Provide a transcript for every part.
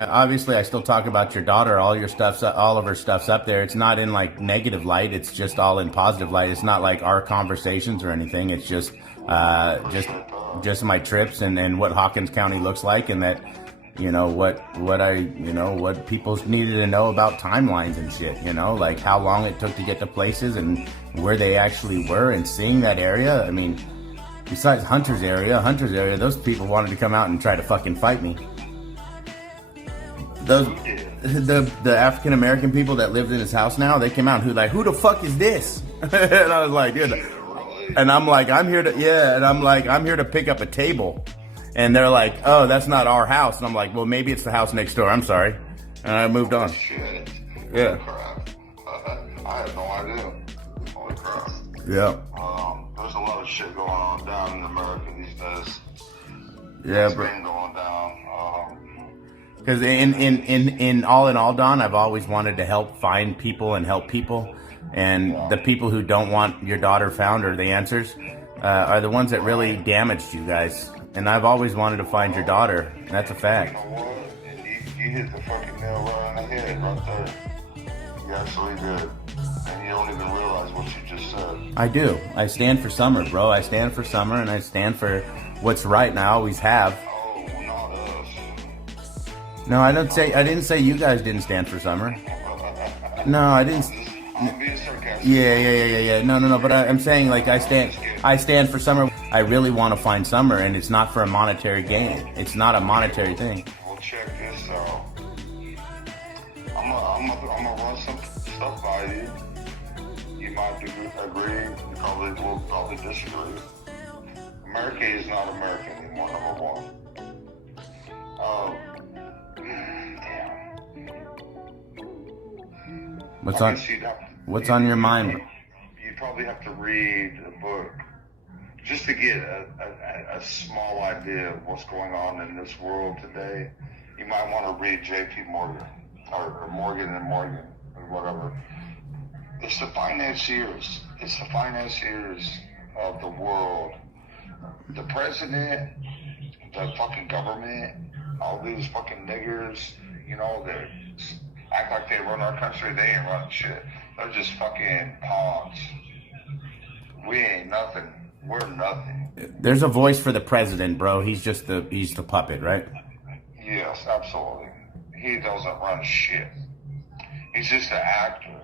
Obviously, I still talk about your daughter. All your stuff's, all of her stuff's up there. It's not in like negative light. It's just all in positive light. It's not like our conversations or anything. It's just, I just, appreciate that. just my trips and what Hawkins County looks like, and that, what people needed to know about timelines and shit. Like how long it took to get to places and where they actually were, and seeing that area. I mean, besides Hunter's area, those people wanted to come out and try to fucking fight me. Those Who did? the African American people that lived in his house now, they came out and who the fuck is this? And I was like, dude, Really? and I'm like, I'm here to pick up a table, and they're like, oh, that's not our house, and I'm like, well, maybe it's the house next door. I'm sorry, and I moved on. Shit. Yeah, Holy crap. I had no idea. Holy crap. yeah, There's a lot of shit going on down in America these days. yeah, It's bro. been going down. Because in all, Don, I've always wanted to find people and help people, and the people who don't want your daughter found or the answers are the ones that really damaged you guys. And I've always wanted to find your daughter. And that's a You fact. know what? You hit the fucking nail right on the head right there. You absolutely did. And you don't even realize what you just said. I do. I stand for Summer, bro. I stand for Summer, and I stand for what's right, and I always have. Oh, not us. No, I didn't say you guys didn't stand for Summer. No, I didn't. I'm being sarcastic. Yeah. No. But I'm saying, like, I stand for Summer. I really want to find Summer, and it's not for a monetary gain. It's not a monetary thing. Well, check this out. I'm gonna run some stuff by you. You might agree. You probably will probably disagree. America is not America anymore. Number one. Damn. What's I on guess What's on your mind? You probably have to read a book just to get a small idea of what's going on in this world today. You might want to read J.P. Morgan or Morgan and Morgan or whatever. It's the financiers. It's the financiers of the world. The president, the fucking government, all these fucking niggers, they act like they run our country. They ain't running shit. They're just fucking pawns. We ain't nothing. We're nothing. There's a voice for the president, bro. He's the puppet, right? Yes, absolutely. He doesn't run shit. He's just an actor.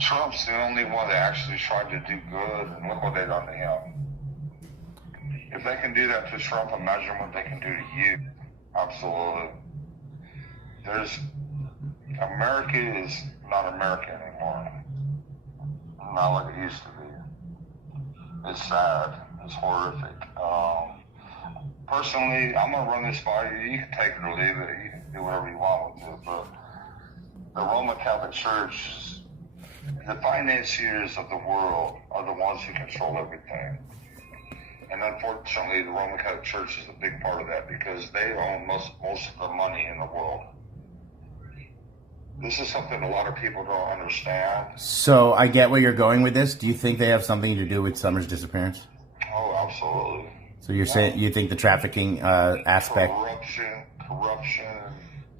Trump's the only one that actually tried to do good, and look what they done to him. If they can do that to Trump, imagine what they can do to you. Absolutely. America is not America anymore. Not like it used to be. It's sad. It's horrific. Personally, I'm gonna run this by you. You can take it or leave it. You can do whatever you want with it. But the Roman Catholic Church, the financiers of the world, are the ones who control everything. And unfortunately, the Roman Catholic Church is a big part of that because they own most of the money in the world. This is something a lot of people don't understand. So I get where you're going with this. Do you think they have something to do with Summer's disappearance? Oh, absolutely. So you're saying you think the trafficking aspect? Corruption,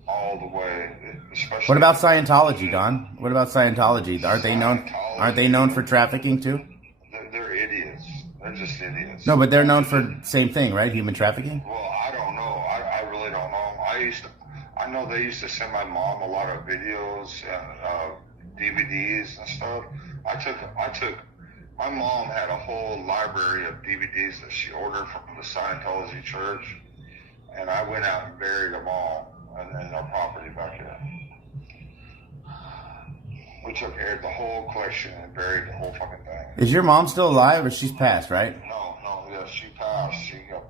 all the way. Especially. What about Scientology, Don? What about Scientology? Aren't they known for trafficking too? They're idiots. They're just idiots. No, but they're known for same thing, right? Human trafficking. Well, I don't know. I really don't know. I know they used to send my mom a lot of videos and DVDs and stuff. My mom had a whole library of DVDs that she ordered from the Scientology church, and I went out and buried them all in our property back here. We took the whole collection and buried the whole fucking thing. Is your mom still alive, or she's passed, right? No, yeah, she passed. She got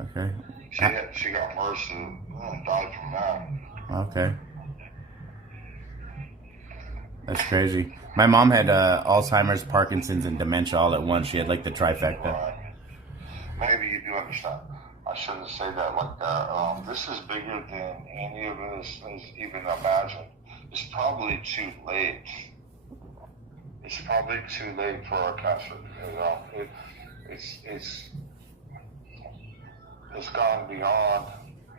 Okay. she got MRSA and died from that. Okay. That's crazy. My mom had Alzheimer's, Parkinson's, and dementia all at once. She had like the trifecta. Right. Maybe you do understand. I shouldn't say that like that. This is bigger than any of us has even imagined. It's probably too late. It's probably too late for our country. It's gone beyond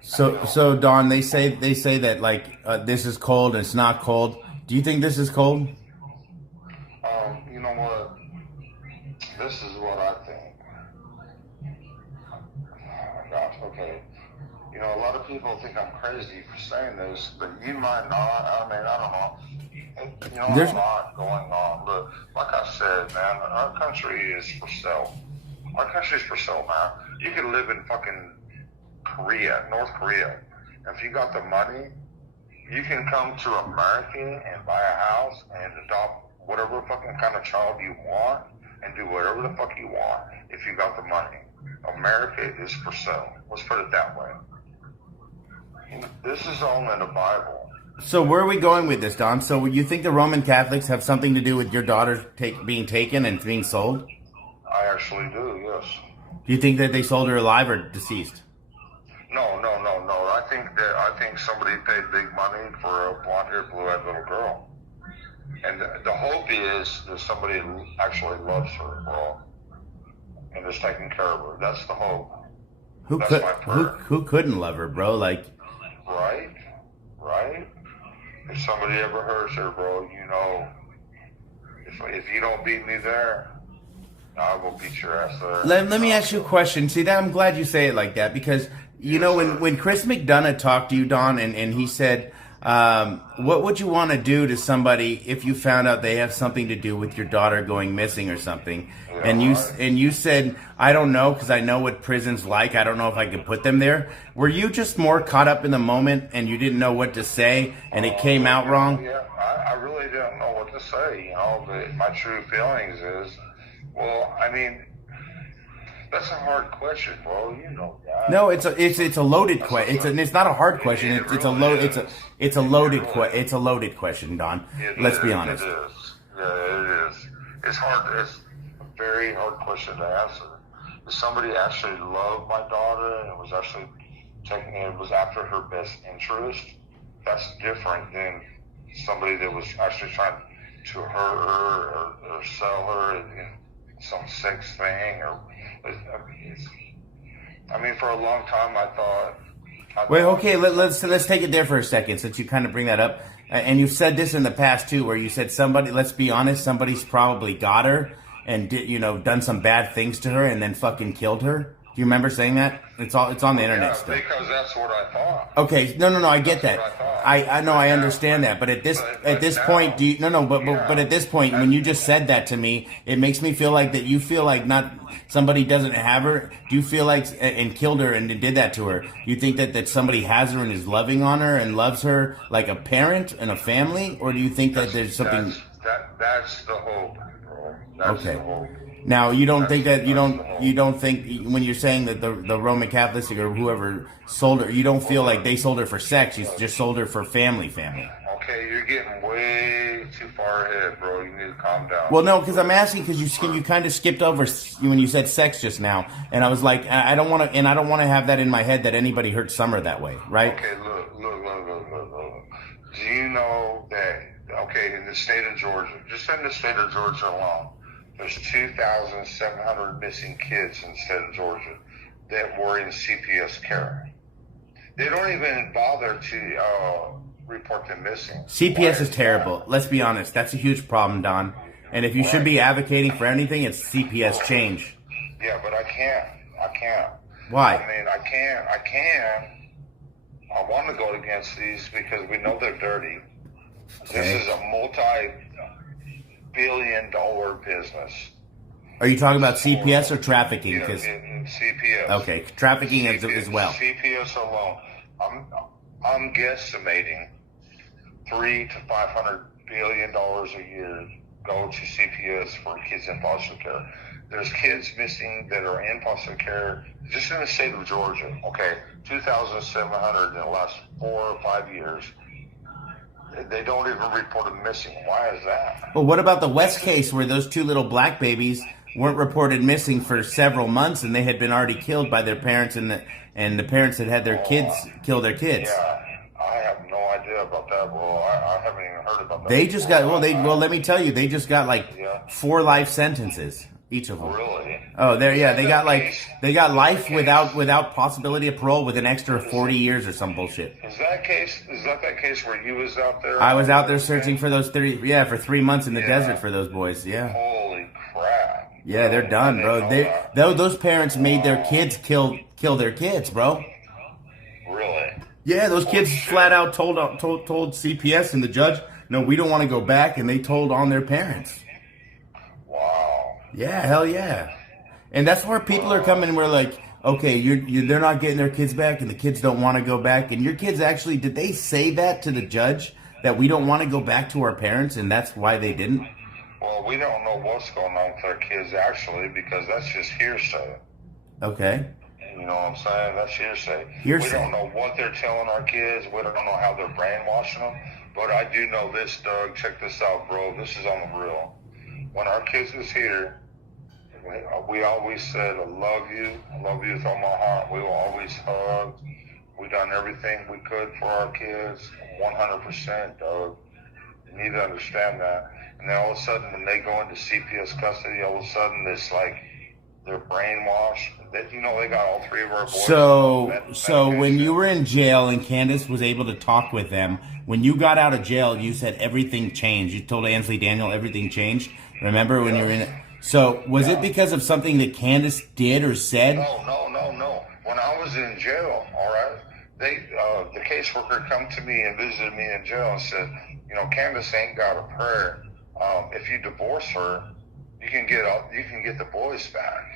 So Don, they say that like this is cold and it's not cold. Do you think this is cold? You know what? This is what I think. Oh my gosh, okay. You know, a lot of people think I'm crazy for saying this, but you might not. I mean, I don't know. You know, There's a lot going on. Look, like I said, man, our country is for sale. Our country's for sale, man. You could live in fucking Korea, North Korea. If you got the money, you can come to America and buy a house and adopt whatever fucking kind of child you want and do whatever the fuck you want if you got the money. America is for sale. Let's put it that way. This is all in the Bible. So where are we going with this, Don? So you think the Roman Catholics have something to do with your daughter being taken and being sold? I actually do, yes. Do you think that they sold her alive or deceased? No. I think somebody paid big money for a blonde-haired, blue-eyed little girl. And the hope is that somebody actually loves her, bro, and is taking care of her. That's the hope. That's my prayer. Who couldn't love her, bro? Like, right. If somebody ever hurts her, bro, you know, if you don't beat me there, I will beat your ass there. let me ask you a question. See, that I'm glad you say it like that because you know when Chris McDonough talked to you, Don, and he said, what would you want to do to somebody if you found out they have something to do with your daughter going missing or something? Yeah, And you said, I don't know because I know what prison's like. I don't know if I could put them there. Were you just more caught up in the moment and you didn't know what to say and it came out wrong? Yeah, I really didn't know what to say, you know, but my true feelings is, well, I mean, that's a hard question, bro. You know that. No, it's a loaded question. It's not a hard question. It's a loaded question, Don. Let's be honest. It is. Yeah, it is. It's hard. It's a very hard question to answer. If somebody actually loved my daughter and was actually taking it was after her best interest, that's different than somebody that was actually trying to hurt her or sell her in some sex thing or. I mean, for a long time, I thought. Wait, okay, let's take it there for a second, since you kind of bring that up, and you've said this in the past too, where you said somebody. Let's be honest, somebody's probably got her and done some bad things to her, and then fucking killed her. Do you remember saying that? It's on the internet still. Because that's what I thought. Okay, no, I get that. I know, I understand that, but at this point, do you, but at this point, when you just said that to me, it makes me feel like that you feel like not somebody doesn't have her. Do you feel like and killed her and did that to her? Do you think that somebody has her and is loving on her and loves her like a parent and a family, or do you think that there's something? That's the hope, bro. That's the hope. Now you don't think that you don't think when you're saying that the Roman Catholics or whoever sold her, you don't feel like they sold her for sex. You just sold her for family. Okay, you're getting way too far ahead, bro. You need to calm down. Well, no, because I'm asking because you kind of skipped over when you said sex just now, and I was like, I don't want to have that in my head that anybody hurt Summer that way, right? Okay, look. Do you know that? Okay, in the state of Georgia, just in the state of Georgia alone. There's 2,700 missing kids in the state of Georgia that were in CPS care. They don't even bother to report them missing. CPS is terrible. Let's be honest. That's a huge problem, Don. And if you should be advocating for anything, it's CPS change. Yeah, but I can't. Why? I mean, I can. I want to go against these because we know they're dirty. Okay. This is a multi-billion-dollar business. Are you talking about CPS or trafficking? Yeah, in CPS. Okay, trafficking as well. CPS alone, I'm guesstimating $300 to $500 billion a year go to CPS for kids in foster care. There's kids missing that are in foster care just in the state of Georgia. Okay, 2,700 in the last 4 or 5 years. They don't even report them missing. Why is that? Well, what about the West case where those 2 little black babies weren't reported missing for several months and they had been already killed by their parents and the parents had their kids kill their kids? Yeah, I have no idea about that, bro. I haven't even heard about that. They just got let me tell you, they just got like 4 life sentences. each of them. Really? Oh, yeah, they got case? life without possibility of parole with an extra 40 years or some bullshit. Is that case where you was out there? I was out there searching for those for 3 months in the desert for those boys. Yeah. Holy crap. Yeah, they're done, bro. Those parents made their kids kill their kids, bro. Really? Yeah, those kids flat out told CPS and the judge, no, we don't want to go back, and they told on their parents. Wow. Yeah, hell yeah. And that's where people are coming. We're like, okay, they're not getting their kids back, and the kids don't want to go back. And your kids actually, did they say that to the judge, that we don't want to go back to our parents, and that's why they didn't? Well, we don't know what's going on with our kids actually, because that's just hearsay. Okay. You know what I'm saying? That's hearsay. Hearsay. We don't know what they're telling our kids. We don't know how they're brainwashing them. But I do know this, Doug. Check this out, bro. This is on the real. When our kids was here, we always said, I love you with all my heart. We will always hug. We done everything we could for our kids, 100%, Doug. You need to understand that. And then all of a sudden, when they go into CPS custody, all of a sudden it's like they're brainwashed. They got all three of our boys. So when you were in jail and Candace was able to talk with them, when you got out of jail, you said everything changed. You told Ansley Daniel everything changed. Remember when you were in it? So was it because of something that Candace did or said? No. When I was in jail, all right, the caseworker come to me and visited me in jail and said, Candace ain't got a prayer. If you divorce her, you can get the boys back.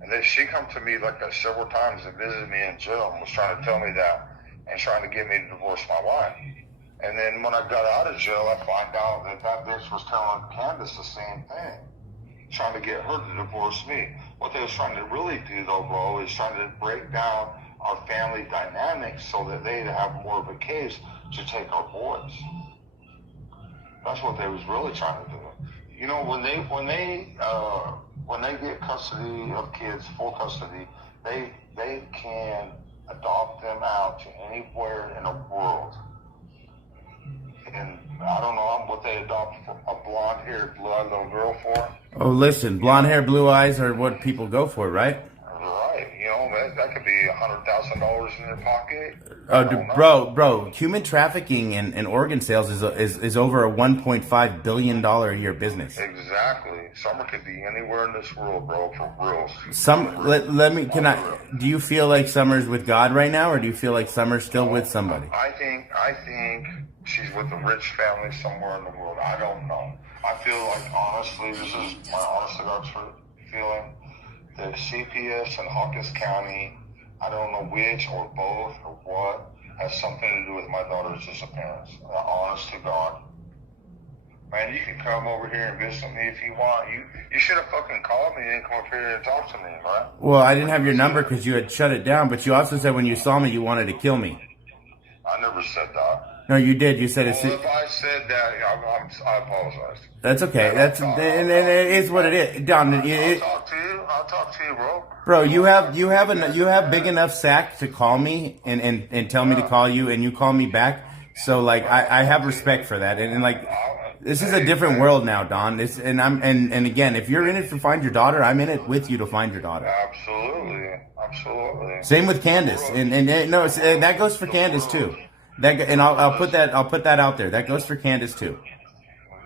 And then she come to me like that several times and visited me in jail and was trying to tell me that and trying to get me to divorce my wife. And then when I got out of jail, I find out that bitch was telling Candace the same thing, trying to get her to divorce me. What they was trying to really do, though, bro, is trying to break down our family dynamics so that they'd have more of a case to take our boys. That's what they was really trying to do. When they get custody of kids, full custody, they can adopt them out to anywhere in the world. And I don't know what they adopt a blonde-haired, blue-eyed little girl for. Oh, listen, blonde hair, blue eyes are what people go for, right? Right. That could be $100,000 in their pocket. Bro, human trafficking and organ sales is over a $1.5 billion a year business. Exactly. Summer could be anywhere in this world, bro, for real. Do you feel like Summer's with God right now, or do you feel like Summer's still with somebody? I think she's with a rich family somewhere in the world. I don't know. I feel like, honestly, this is my honest to God's feeling, that CPS in Hawkins County, I don't know which or both or what, has something to do with my daughter's disappearance. Honest to God. Man, you can come over here and visit me if you want. You should have fucking called me and come up here and talk to me, right? Well, I didn't have your number because you had shut it down, but you also said when you saw me you wanted to kill me. I never said that. No, you did. You said if I said that, I apologize. That's okay. And it is what it is. Don, I'll talk to you, bro. Bro, you have big enough sack to call me and tell me to call you, and you call me back. So like I have respect for that, and like this is a different world now, Don. And again, if you're in it to find your daughter, I'm in it with you to find your daughter. Absolutely. Same with Candace, and that goes for Candace too. I'll put that out there. That goes for Candace too.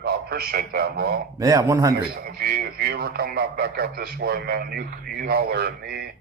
I appreciate that, bro. Yeah, 100. If you ever come back out this way, man, you holler at me.